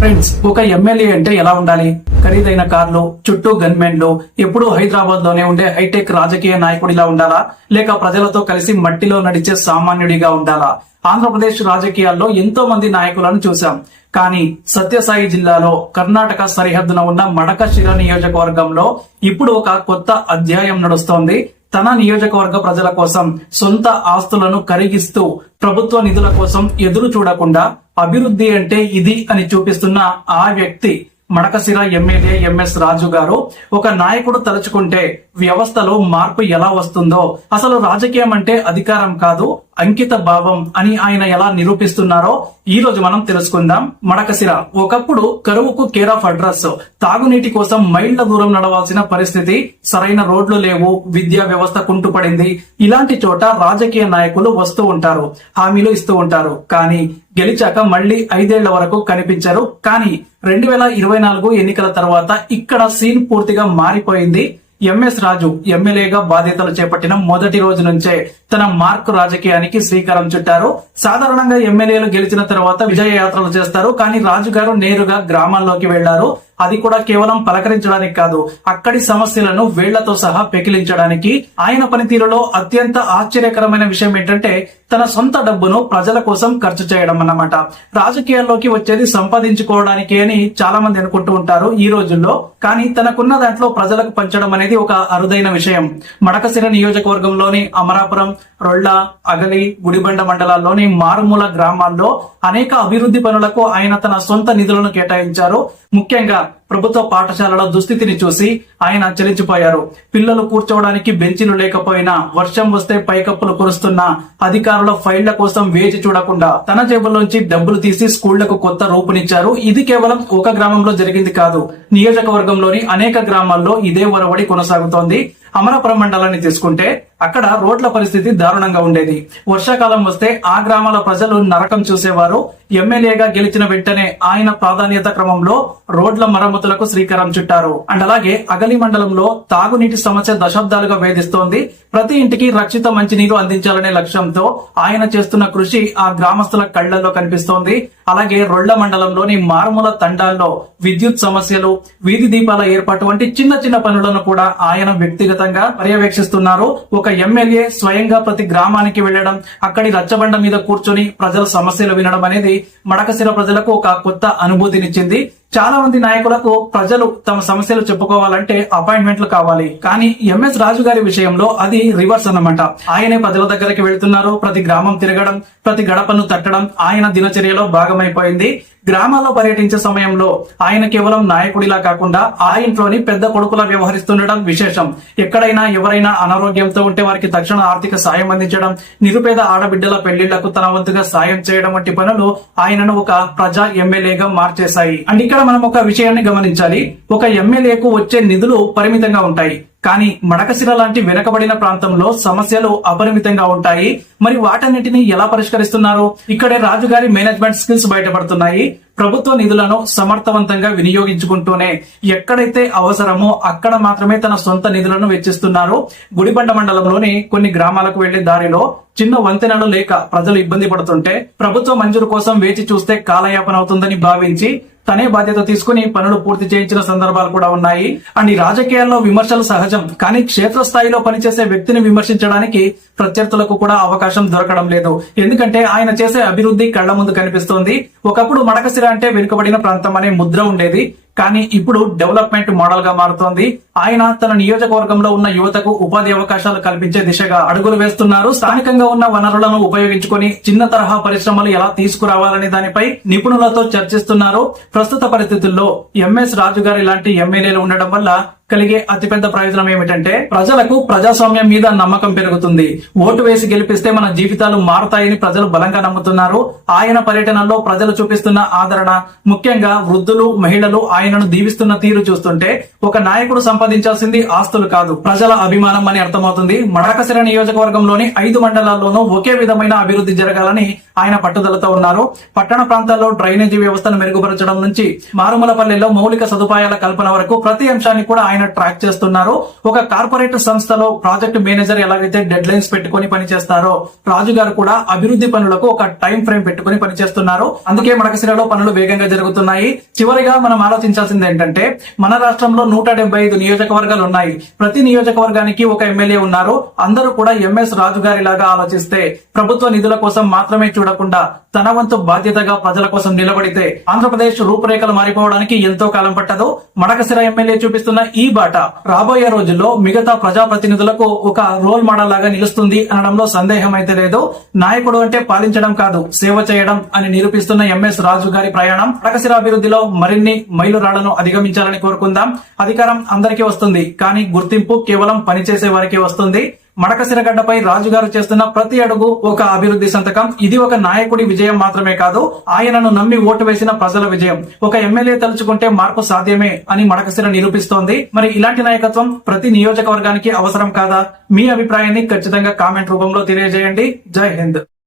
Friends ఒక MLA అంటే ఎలా ఉండాలి? ఖరీదైన కార్లు చుట్టూ గన్మెన్లు ఎప్పుడూ హైదరాబాద్లోనే ఉండే హైటెక్ రాజకీయ నాయకుడిలా ఉండాలా? లేక ప్రజలతో కలిసి మట్టిలో నడిచే సామాన్యుడిగా ఉండాలా? ఆంధ్రప్రదేశ్ రాజకీయాల్లో ఎంతో మంది నాయకులను చూశాం. కానీ సత్యసాయి జిల్లాలో కర్ణాటక సరిహద్దున ఉన్న మడకశిర నియోజకవర్గంలో ఇప్పుడు ఒక కొత్త అధ్యాయం నడుస్తోంది. తన నియోజకవర్గ ప్రజల కోసం సొంత ఆస్తులను కరిగిస్తూ ప్రభుత్వ నిధుల కోసం ఎదురు చూడకుండా అభివృద్ధి అంటే ఇది అని చూపిస్తున్న ఆ వ్యక్తి మడకసిర ఎమ్మెల్యే ఎంఎస్ రాజు గారు ఒక నాయకుడు తలుచుకుంటే వ్యవస్థలో మార్పు ఎలా వస్తుందో. అసలు రాజకీయం అంటే అధికారం కాదు అంకిత భావం అని ఆయన ఎలా నిరూపిస్తున్నారో ఈ రోజు మనం తెలుసుకుందాం. మడకసిర. ఒకప్పుడు కరువుకు కేర్ ఆఫ్ అడ్రస్. తాగునీటి కోసం మైళ్ళ దూరం నడవాల్సిన పరిస్థితి. సరైన రోడ్లు లేవు. విద్యా వ్యవస్థ కుంటుపడింది. ఇలాంటి చోట రాజకీయ నాయకులు వస్తూ ఉంటారు. హామీలు ఇస్తూ ఉంటారు. కానీ గెలిచాక మళ్ళీ ఐదేళ్ళ వరకు కనిపించరు. కానీ రెండు వేల ఇరవై నాలుగు ఎన్నికల తర్వాత ఇక్కడ సీన్ పూర్తిగా మారిపోయింది. ఎంఎస్ రాజు ఎమ్మెల్యేగా బాధ్యతలు చేపట్టిన మొదటి రోజు నుంచే తన మార్క్ రాజకీయానికి శ్రీకారం చుట్టారు. సాధారణంగా ఎమ్మెల్యేలు గెలిచిన తర్వాత విజయ యాత్రలు చేస్తారు. కానీ రాజు గారు నేరుగా గ్రామాల్లోకి వెళ్ళారు అది కూడా కేవలం పలకరించడానికి కాదు అక్కడి సమస్యలను వేళ్ళతో సహా పెకిలించడానికి. ఆయన పనితీరులో అత్యంత ఆశ్చర్యకరమైన విషయం ఏంటంటే తన సొంత డబ్బును ప్రజల కోసం ఖర్చు చేయడం అన్నమాట. రాజకీయాల్లోకి వచ్చేది సంపాదించుకోవడానికి అని చాలా మంది అనుకుంటూ ఉంటారు ఈ రోజుల్లో కానీ తనకున్న దాంట్లో ప్రజలకు పంచడం అనేది ఒక అరుదైన విషయం. మడకసిర నియోజకవర్గంలోని అమరాపురం రొళ్ళ అగలి గుడిబండ మండలాల్లోని మారుమూల గ్రామాల్లో అనేక అభివృద్ధి పనులకు ఆయన తన సొంత నిధులను కేటాయించారు. ముఖ్యంగా ప్రభుత్వ పాఠశాలల దుస్థితిని చూసి ఆయన చలించిపోయారు పిల్లలు కూర్చోవడానికి బెంచీలు లేకపోయినా వర్షం వస్తే పైకప్పులు కురుస్తున్న అధికారుల ఫైళ్ళ కోసం వేచి చూడకుండా తన జేబులోంచి డబ్బులు తీసి స్కూళ్ళకు కొత్త రూపునిచ్చారు. ఇది కేవలం ఒక గ్రామంలో జరిగింది కాదు. నియోజకవర్గంలోని అనేక గ్రామాల్లో ఇదే ఒరవడి కొనసాగుతోంది. అమరాపురం మండలాన్ని తీసుకుంటే అక్కడ రోడ్ల పరిస్థితి దారుణంగా ఉండేది. వర్షాకాలం వస్తే ఆ గ్రామాల ప్రజలు నరకం చూసేవారు. ఎమ్మెల్యేగా గెలిచిన వెంటనే ఆయన ప్రాధాన్యత క్రమంలో రోడ్ల మరమ్మతులకు శ్రీకారం చుట్టారు. అండ్ అలాగే అగలి మండలంలో తాగునీటి సమస్య దశాబ్దాలుగా వేధిస్తోంది. ప్రతి ఇంటికి రక్షిత మంచినీరు అందించాలనే లక్ష్యంతో ఆయన చేస్తున్న కృషి ఆ గ్రామస్తుల కళ్ళలో కనిపిస్తోంది. అలాగే రొళ్ళ మండలంలోని మారుమూల తండాల్లో విద్యుత్ సమస్యలు వీధి దీపాల ఏర్పాటు వంటి చిన్న చిన్న పనులను కూడా ఆయన వ్యక్తిగత వ్యక్తిగతంగా పర్యవేక్షిస్తున్నారు. ఒక ఎమ్మెల్యే స్వయంగా ప్రతి గ్రామానికి వెళ్ళడం అక్కడి రచ్చబండ మీద కూర్చొని ప్రజల సమస్యలు వినడం అనేది మడకశిర ప్రజలకు ఒక కొత్త అనుభూతినిచ్చింది. చాలా మంది నాయకులకు ప్రజలు తమ సమస్యలు చెప్పుకోవాలంటే అపాయింట్మెంట్లు కావాలి. కానీ ఎంఎస్ రాజు గారి విషయంలో అది రివర్స్ అన్నమాట. ఆయనే ప్రజల దగ్గరికి వెళ్తున్నారు ప్రతి గ్రామం తిరగడం ప్రతి గడపను తట్టడం ఆయన దినచర్యలో భాగమైపోయింది. గ్రామాల్లో పర్యటించే సమయంలో ఆయన కేవలం నాయకుడిలా కాకుండా ఆ ఇంట్లోని పెద్ద కొడుకులా వ్యవహరిస్తుండడం విశేషం. ఎక్కడైనా ఎవరైనా అనారోగ్యంతో ఉంటే వారికి తక్షణ ఆర్థిక సాయం అందించడం నిరుపేద ఆడబిడ్డల పెళ్ళిళ్ళకు తన వంతుగా సాయం చేయడం వంటి పనులు ఆయనను ఒక ప్రజా ఎమ్మెల్యేగా మార్చేశాయి. అండ్ ఇక్కడ మనం ఒక విషయాన్ని గమనించాలి. ఒక ఎమ్మెల్యేకు వచ్చే నిధులు పరిమితంగా ఉంటాయి. కానీ మడకశిర లాంటి వెనకబడిన ప్రాంతంలో సమస్యలు అపరిమితంగా ఉంటాయి. మరి వాటన్నిటిని ఎలా పరిష్కరిస్తున్నారు? ఇక్కడే రాజుగారి మేనేజ్మెంట్ స్కిల్స్ బయటపడుతున్నాయి. ప్రభుత్వ నిధులను సమర్థవంతంగా వినియోగించుకుంటూనే ఎక్కడైతే అవసరమో అక్కడ మాత్రమే తన సొంత నిధులను వెచ్చిస్తున్నారు. గుడిబండ మండలంలోని కొన్ని గ్రామాలకు వెళ్ళే దారిలో చిన్న వంతెనలు లేక ప్రజలు ఇబ్బంది పడుతుంటే ప్రభుత్వ మంజూరు కోసం వేచి చూస్తే కాలయాపన అవుతుందని భావించి తనే బాధ్యత తీసుకుని పనులు పూర్తి చేయించిన సందర్భాలు కూడా ఉన్నాయి. అండ్ ఈ రాజకీయాల్లో విమర్శలు సహజం. కానీ క్షేత్రస్థాయిలో పనిచేసే వ్యక్తిని విమర్శించడానికి ప్రత్యర్థులకు కూడా అవకాశం దొరకడం లేదు. ఎందుకంటే ఆయన చేసే అభివృద్ధి కళ్ళ ముందు కనిపిస్తోంది. ఒకప్పుడు మడకసిర అంటే వెనుకబడిన ప్రాంతం అనే ముద్ర ఉండేది. కానీ ఇప్పుడు డెవలప్మెంట్ మోడల్గా మారుతోంది. ఆయన తన నియోజకవర్గంలో ఉన్న యువతకు ఉపాధి అవకాశాలు కల్పించే దిశగా అడుగులు వేస్తున్నారు. స్థానికంగా ఉన్న వనరులను ఉపయోగించుకొని చిన్న తరహా పరిశ్రమలు ఎలా తీసుకురావాలనే దానిపై నిపుణులతో చర్చిస్తున్నారు. ప్రస్తుత పరిస్థితుల్లో ఎంఎస్ రాజు గారి లాంటి ఎమ్మెల్యేలు ఉండడం వల్ల కలిగే అతిపెద్ద ప్రయోజనం ఏమిటంటే ప్రజలకు ప్రజాస్వామ్యం మీద నమ్మకం పెరుగుతుంది. ఓటు వేసి గెలిపిస్తే మన జీవితాలు మారుతాయని ప్రజలు బలంగా నమ్ముతున్నారు. ఆయన పర్యటనలో ప్రజలు చూపిస్తున్న ఆదరణ ముఖ్యంగా వృద్ధులు మహిళలు ఆయనను దీవిస్తున్న తీరు చూస్తుంటే ఒక నాయకుడు సంపాదించాల్సింది ఆస్తులు కాదు ప్రజల అభిమానం అని అర్థమవుతుంది. మడకసిర నియోజకవర్గంలోని ఐదు మండలాల్లోనూ ఒకే విధమైన అభివృద్ధి జరగాలని ఆయన పట్టుదలతో ఉన్నారు. పట్టణ ప్రాంతాల్లో డ్రైనేజీ వ్యవస్థను మెరుగుపరచడం నుంచి మారుమూల పల్లెల్లో మౌలిక సదుపాయాల కల్పన వరకు ప్రతి అంశాన్ని కూడా ఆయన ట్రాక్ చేస్తున్నారు. ఒక కార్పొరేట్ సంస్థలో ప్రాజెక్ట్ మేనేజర్ ఎలాగైతే డెడ్ లైన్స్ పెట్టుకుని పనిచేస్తారో రాజు గారు కూడా అభివృద్ధి పనులకు ఒక టైం ఫ్రేమ్ పెట్టుకుని పనిచేస్తున్నారు. అందుకే మడకశిరలో పనులు వేగంగా జరుగుతున్నాయి. చివరిగా మనం ఆలోచించాల్సింది ఏంటంటే మన రాష్ట్రంలో నూట డెబ్బై ఐదు నియోజకవర్గాలు ఉన్నాయి. ప్రతి నియోజకవర్గానికి ఒక ఎమ్మెల్యే ఉన్నారు. అందరూ కూడా ఎంఎస్ రాజు గారి లాగా ఆలోచిస్తే ప్రభుత్వ నిధుల కోసం మాత్రమే చూడకుండా తన వంతు బాధ్యతగా ప్రజల కోసం నిలబడితే ఆంధ్రప్రదేశ్ రూపురేఖలు మారిపోవడానికి ఎంతో కాలం పట్టదు. మడకశిర ఎమ్మెల్యే చూపిస్తున్న ఈ బాట రాబోయే రోజుల్లో మిగతా ప్రజాప్రతినిధులకు ఒక రోల్ మోడల్ లాగా నిలుస్తుంది అనడంలో సందేహం అయితే లేదు. నాయకుడు అంటే పాలించడం కాదు సేవ చేయడం అని నిరూపిస్తున్న ఎంఎస్ రాజు గారి ప్రయాణం మడకసిర అభివృద్ధిలో మరిన్ని మైలురాళ్ళను అధిగమించాలని కోరుకుందాం. అధికారం అందరికీ వస్తుంది కానీ గుర్తింపు కేవలం పనిచేసే వారికి వస్తుంది. మడకశిర గడ్డపై రాజుగారు చేస్తున్న ప్రతి అడుగు ఒక అభివృద్ధి సంతకం. ఇది ఒక నాయకుడి విజయం మాత్రమే కాదు ఆయనను నమ్మి ఓటు వేసిన ప్రజల విజయం. ఒక ఎమ్మెల్యే తలుచుకుంటే మార్పు సాధ్యమే అని మడకశిర నిరూపిస్తోంది. మరి ఇలాంటి నాయకత్వం ప్రతి నియోజకవర్గానికి అవసరం కాదా? మీ అభిప్రాయాన్ని ఖచ్చితంగా కామెంట్ రూపంలో తెలియజేయండి. జై హింద్.